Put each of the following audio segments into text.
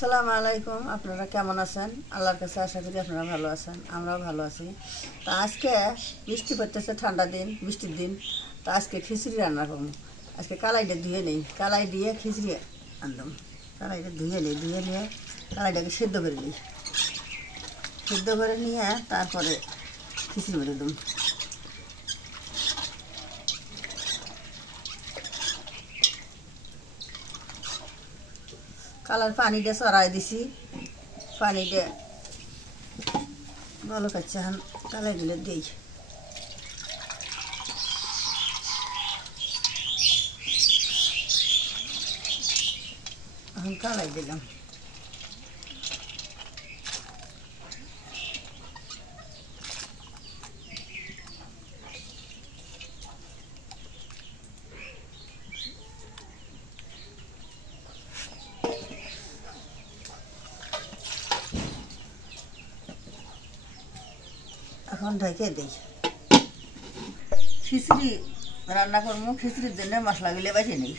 আসসালামু আলাইকুম। আপনারা কেমন আছেন? আল্লাহর কাছে আশা করি আপনারা ভালো আছেন, আমরাও ভালো আছি। তা আজকে বৃষ্টি পড়তেছে, ঠান্ডা দিন, বৃষ্টির দিন। তা আজকে খিচুড়ি রান্না করবো। আজকে কালাইটা ধুয়ে নেই, কালাই দিয়ে খিচুড়ি আনলাম। কালাইটা ধুয়ে নিয়ে কালাইটাকে সিদ্ধ করে নিই। সিদ্ধ করে নিয়ে তারপরে খিচুড়ি করে দেব। কালার পানিটা চড়াই দিছি, পানিটা ভালো কাছে এখন কালাইগুলো দিই। এখন কালাই দিলাম। এখন ঢেকে দিই। খিচুড়ি রান্না করবো, খিচুড়ির জন্য মশলাগুলো বেছে নিই।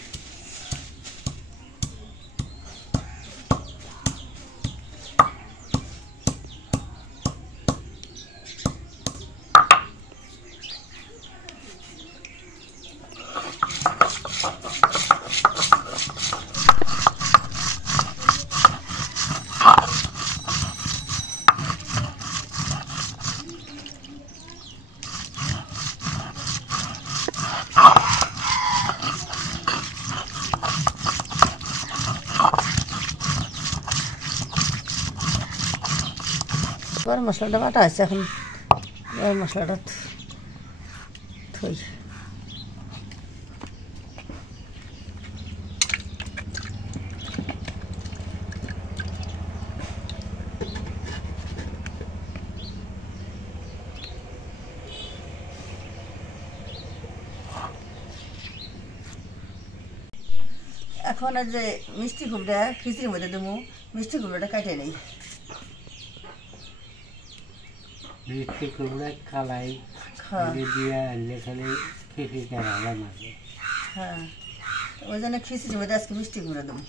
গরম মশলাটা বাটা আছে, এখন গরম মশলাটা থই। এখন যে মিষ্টি কুমড়া খিচুড়ির মধ্যে দেবো, মিষ্টি কুমড়াটা কাটে নেই। মিষ্টি কুমড়া কালাই দিয়ে আনলে খালি খিচুড়িটা ভালো লাগে। হ্যাঁ, ওই জন্য খিচুড়ির মধ্যে আজকে মিষ্টি কুমড়া দেবো।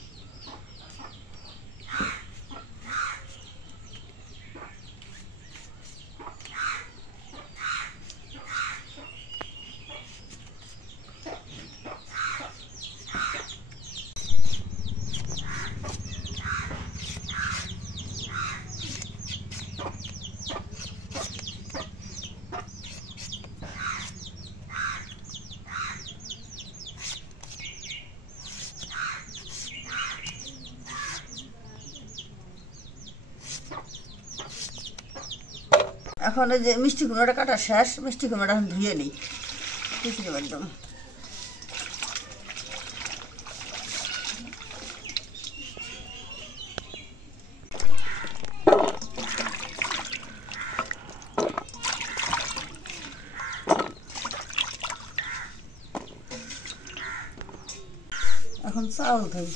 এখন ওই যে মিষ্টি কুমড়াটা কাটা শেষ, মিষ্টি কুমড়াটা এখন ধুয়ে নিই খিচুড়ি একদম। এখন চাউল ধুই।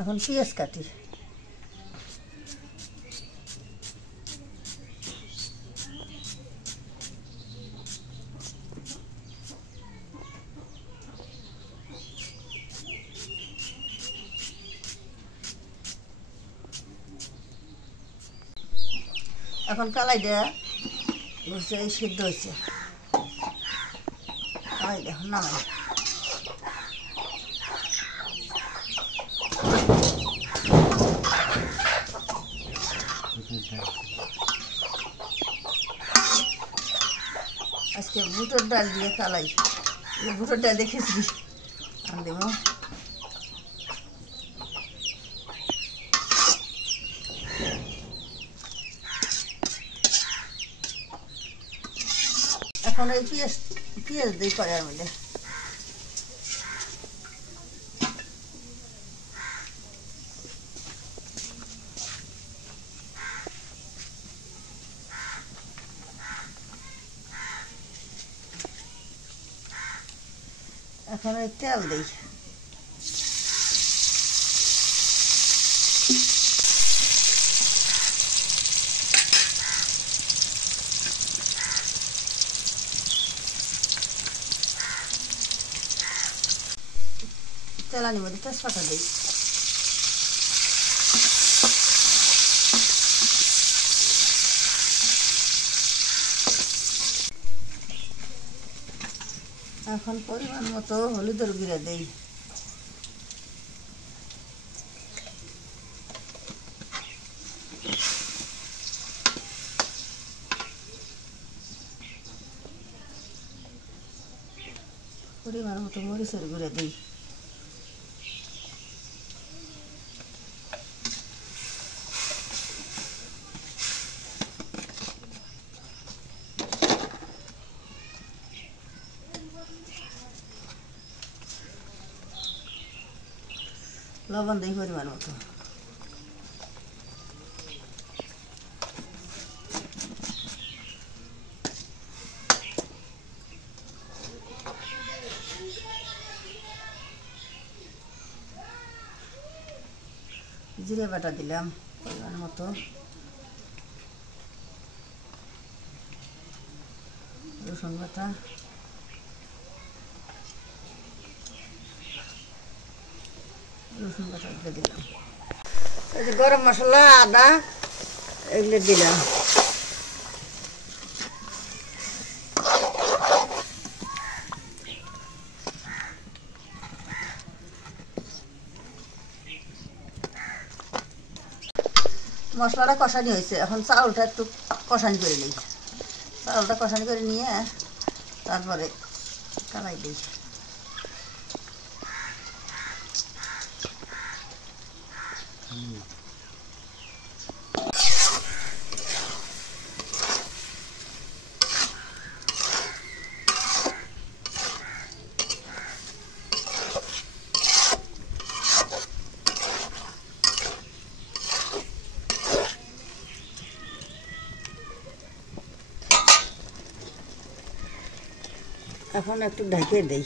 এখন পেঁয়াজ কাটি। এখন কালাই দেয়া বুঝছে সিদ্ধ হয়েছে, কালাই এখন নামাই। আজকে বুটের ডাল দিয়ে কালাই, বুটের ডাল দিয়ে খিচুড়ি আন দেবো। এখন এই পেঁয়াজ দিই কড়াইয়ের মধ্যে। এখন ওই তেল দিই। তেলানির মধ্যে তেজপাতা দিই। এখন পরিমাণ মতো হলুদের গুঁড়া দেই। পরিমাণ মতো মরিচের গুঁড়া দিই। লবণ দিই পরিমাণ মতো। জিরে বাটা দিলাম পরিমাণ মতো। রসুন বাটা, রসুন বাটা এগুলো দিলাম। এই যে গরম মশলা, আদা এগুলো দিলাম। মশলাটা কষানি হয়েছে, এখন চাউলটা একটু কষানি করে নিই। চাউলটা কষানি করে নিয়ে তারপরে কালাই দিই। এখন একটু ঢেকে দিই।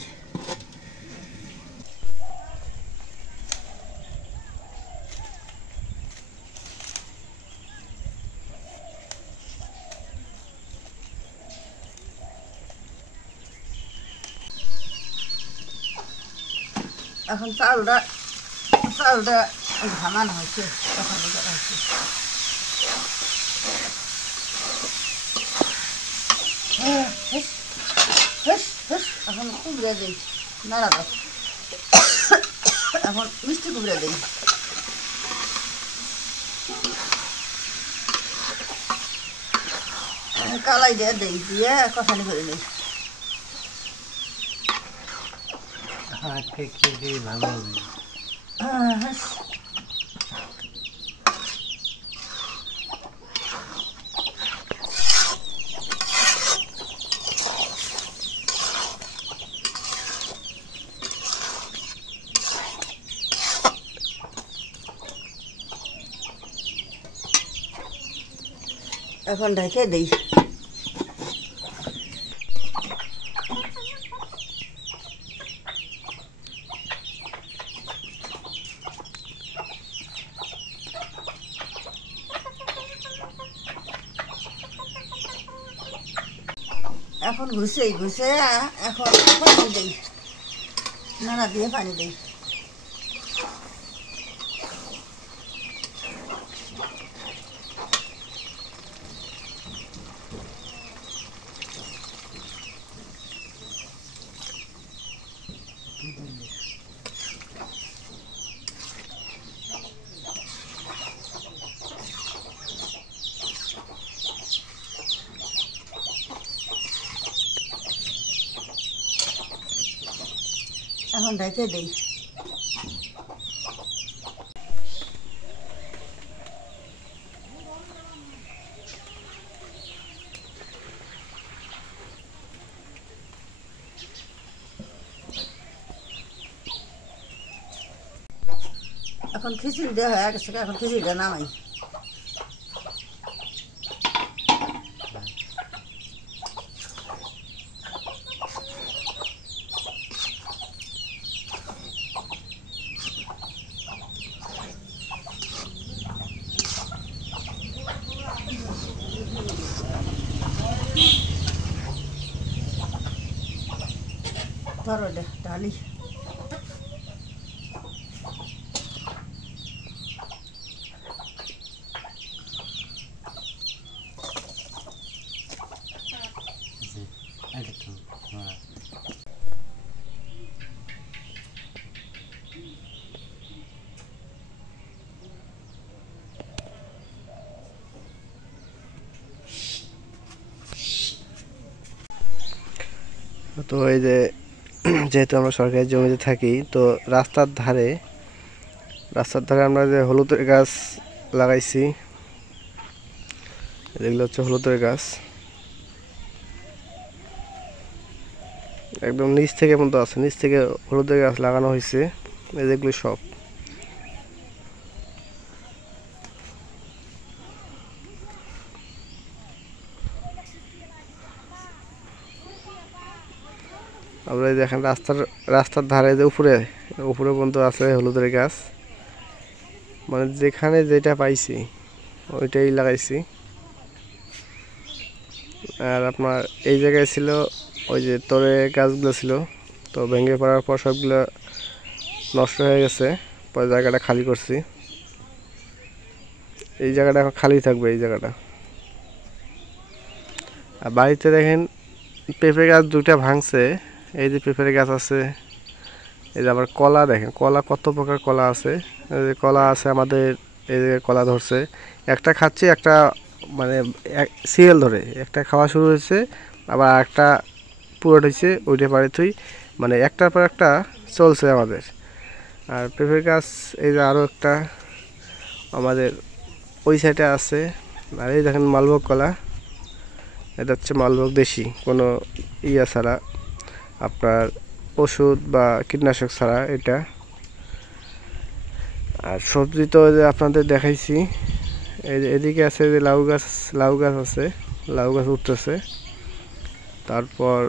এখন চাউলটা ঘামানো হয়েছে, এখন হচ্ছে এখন কুমড়া দিই, নাড়া দাও। এখন মিষ্টি কুমড়া দিই। কালাই দিয়ে দিই, দিয়ে কষানি করে নিই। ভালো হবে। এখন ঢেকে দিই। এখন ঘুষে এখন পানি দিই, নাড়া দিয়ে পানি দিই। এখন ঢেকে দিই। এখন খিচুড়ি দেওয়া হয়ে গেছে, এখন খিচুড়িটা নামাই। ধরো ডালি তো এই যে যেহেতু আমরা সরকারি জমিতে থাকি, তো রাস্তার ধারে আমরা যে হলুদের গাছ লাগাইছি, এগুলো হচ্ছে হলুদের গাছ। একদম নিচ থেকে পর্যন্ত আছে, নিচ থেকে হলুদের গাছ লাগানো হয়েছে। এই যেগুলো সব আমরা দেখেন রাস্তার ধারে যে উপরে পর্যন্ত আছে হলুদের গাছ। মানে যেখানে যেটা পাইছি ওইটাই লাগাইছি। আর আপনার এই জায়গায় ছিল ওই যে তরে গাছগুলো ছিল, তো ভেঙে পড়ার পর সবগুলো নষ্ট হয়ে গেছে, পরে জায়গাটা খালি করছি। এই জায়গাটা এখন খালি থাকবে, এই জায়গাটা। আর বাড়িতে দেখেন পেঁপে গাছ দুটা ভাঙছে। এই যে পেঁপের গাছ আছে, এই যে আবার কলা দেখেন, কলা কত প্রকার কলা আছে। এই যে কলা আছে আমাদের, এই যে কলা ধরছে, একটা খাচ্ছি, একটা মানে সিরিয়াল ধরে একটা খাওয়া শুরু হয়েছে, আবার একটা পুরোটা হয়েছে, ওইটা পারে তুই মানে একটার পর একটা চলছে আমাদের। আর পেঁপের গাছ এই যে আরও একটা আমাদের ওই সাইডে আছে। আর এই দেখেন মালভোগ কলা, এটা হচ্ছে মালভোগ দেশি, কোনো ইয়া ছাড়া, আপনার ওষুধ বা কীটনাশক ছাড়া এটা। আর সবজি তো যে আপনাদের দেখাইছি, এই যে এদিকে আছে যে লাউ গাছ আছে, লাউ গাছ উঠতেছে। তারপর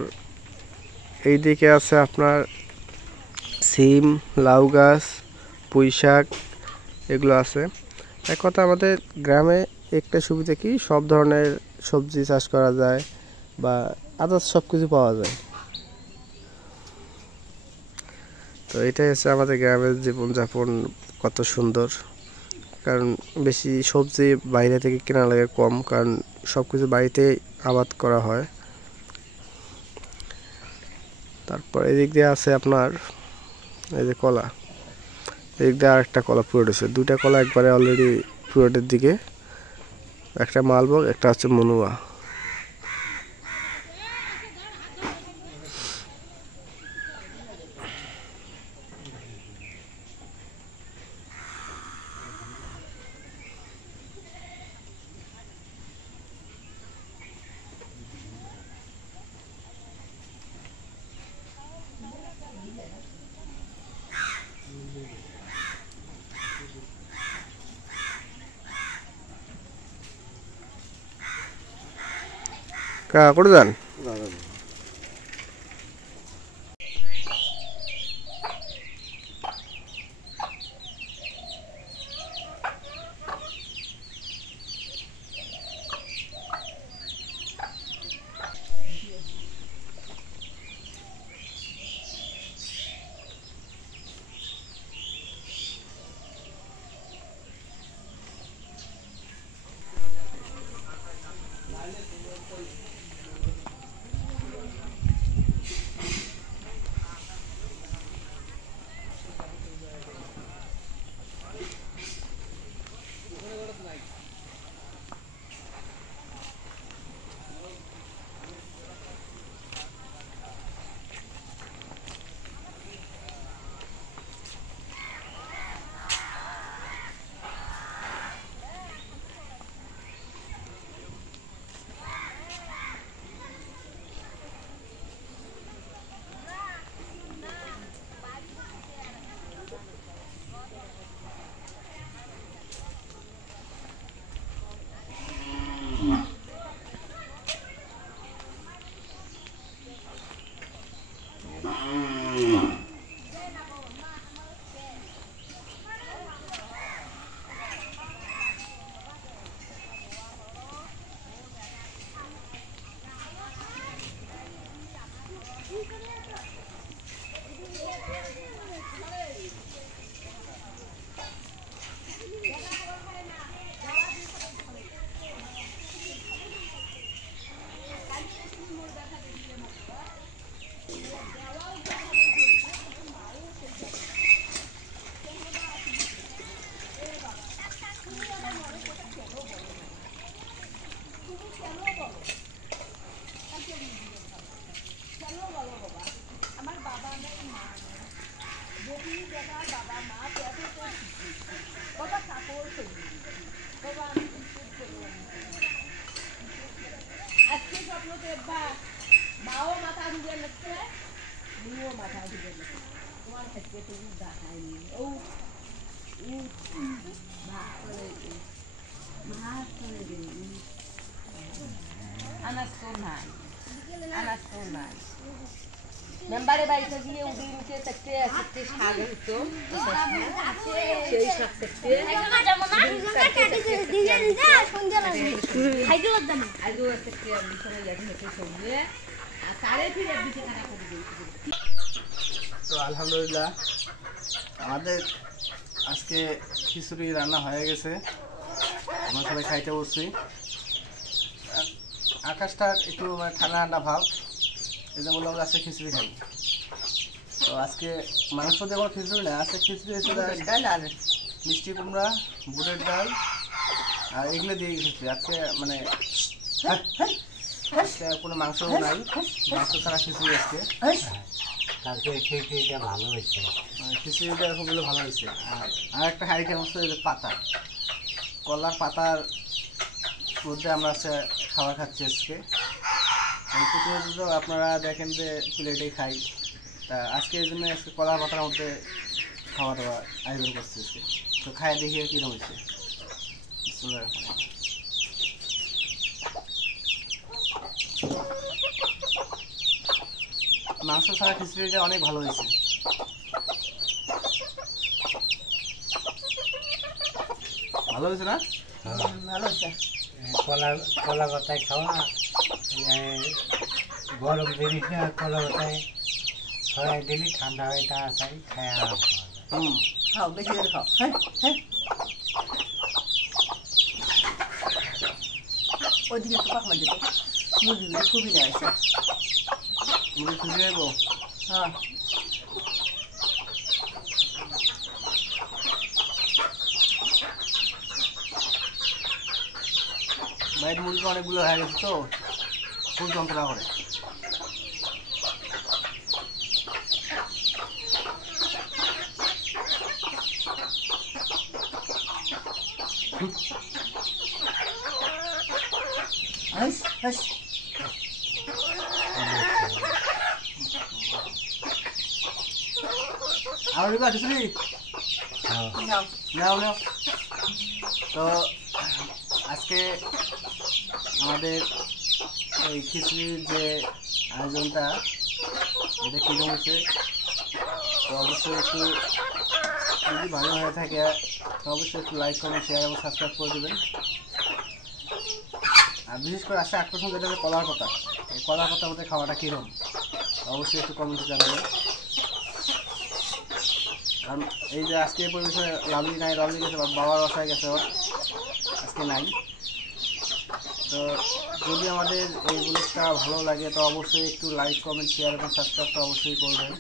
এই দিকে আছে আপনার সিম, লাউ গাছ, পুঁই শাক, এগুলো আছে। এক কথা আমাদের গ্রামে একটা সুবিধা কি, সব ধরনের সবজি চাষ করা যায় বা আদার্স সব কিছু পাওয়া যায়। তো এটাই হচ্ছে আমাদের গ্রামের জীবনযাপন কত সুন্দর। কারণ বেশি সবজি বাইরে থেকে কেনা লাগে কম, কারণ সব কিছু বাড়িতেই আবাদ করা হয়। তারপর এদিক দিয়ে আছে আপনার এই যে কলা, এদিক দিয়ে আরেকটা কলা ফুরোট হয়েছে, দুইটা কলা একবারে অলরেডি ফুরোটের দিকে, একটা মালভোগ, একটা হচ্ছে মনুয়া। করে যান। মেম্বারে বাড়িতে গিয়ে উঠে নিচে চারটে শাক হতো সেই শাক চারটে তো আলহামদুলিল্লাহ আমাদের আজকে খিচুড়ি রান্না হয়ে গেছে, আমরা সবাই খাইতে বসছি। আকাশটা একটু মানে ঠান্ডা ঠান্ডা ভাব, এই যে বললাম আজকে খিচুড়ি খাই। তো আজকে মাংস দিয়ে কোনো খিচুড়ি নেই, আজকে খিচুড়ি হয়েছে ডাল আর মিষ্টি কুমড়া, বুটের ডাল আর এগুলো দিয়ে খিচুড়ি। আজকে মানে আজকে কোনো মাংস নাই, মাংস ছাড়া খিচুড়ি আজকে। কালকে খিচুড়িটা ভালো হয়েছে। খিচুড়িটা খুব ভালো হয়েছে। আর একটা আইটেম হচ্ছে যে পাতা, কলার পাতার মধ্যে আমরা হচ্ছে খাবার খাচ্ছি আজকে। প্রতিনিয়ত আপনারা দেখেন যে প্লেটেই খাই, তা আজকে এই জন্য আজকে কলার পাতার মধ্যে খাওয়া দাওয়া আয়োজন করছি আজকে। তো খাই দেখি কীরকম হয়েছে। মাংস ছাড়া খিচুড়িটা অনেক ভালো হয়েছে। ভালো হয়েছে না? ভালো হয়েছে। কলা পাতায় খাওয়া গরম জিনিস না, কলা পাতায় ছড়াই দিলে ঠান্ডা হয়, তাড়াতাড়ি খায় আরাম পাওয়া যায়। খাও বেশি করে খাও। হ্যাঁ হ্যাঁ ওইদিকে একটু পাকমা যেত, মুরগিগুলো খুবই নেয় আছে। মুরগি খুশি হইব। হ্যাঁ বাইরের মুরগি অনেকগুলো হয়ে গেছে তো খুব যন্ত্রণা করে। হাস হাস আর দিবা খিচুড়ি নাও নাও নাও। তো আজকে আমাদের এই খিচুড়ির যে আয়োজনটা এটা কীরকম হচ্ছে, তো অবশ্যই একটু যদি ভালো হয়ে থাকে তো অবশ্যই একটু লাইক কমেন্ট শেয়ার এবং সাবস্ক্রাইব করে দেবেন। আর বিশেষ করে আসে আকর্ষণ যেটা হচ্ছে কলার পাতা, এই কলার পাতার মধ্যে খাওয়াটা কীরকম অবশ্যই একটু কমেন্টে জানাবেন। কারণ এই যে আজকে পরিবেশে লাভলি নাই, লাভলি গেছে বাবার বাসায় গেছে, ওর আজকে নাই। তো যদি আমাদের এই ব্লগটা ভালো লাগে তো অবশ্যই একটু লাইক কমেন্ট শেয়ার এবং সাবস্ক্রাইব তো অবশ্যই করবেন।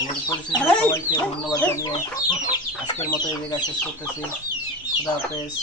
এবং পরিশেষে সবাইকে ধন্যবাদ জানিয়ে আজকের মতো এই জায়গায় শেষ করতেছি। খুদা হাফেজ।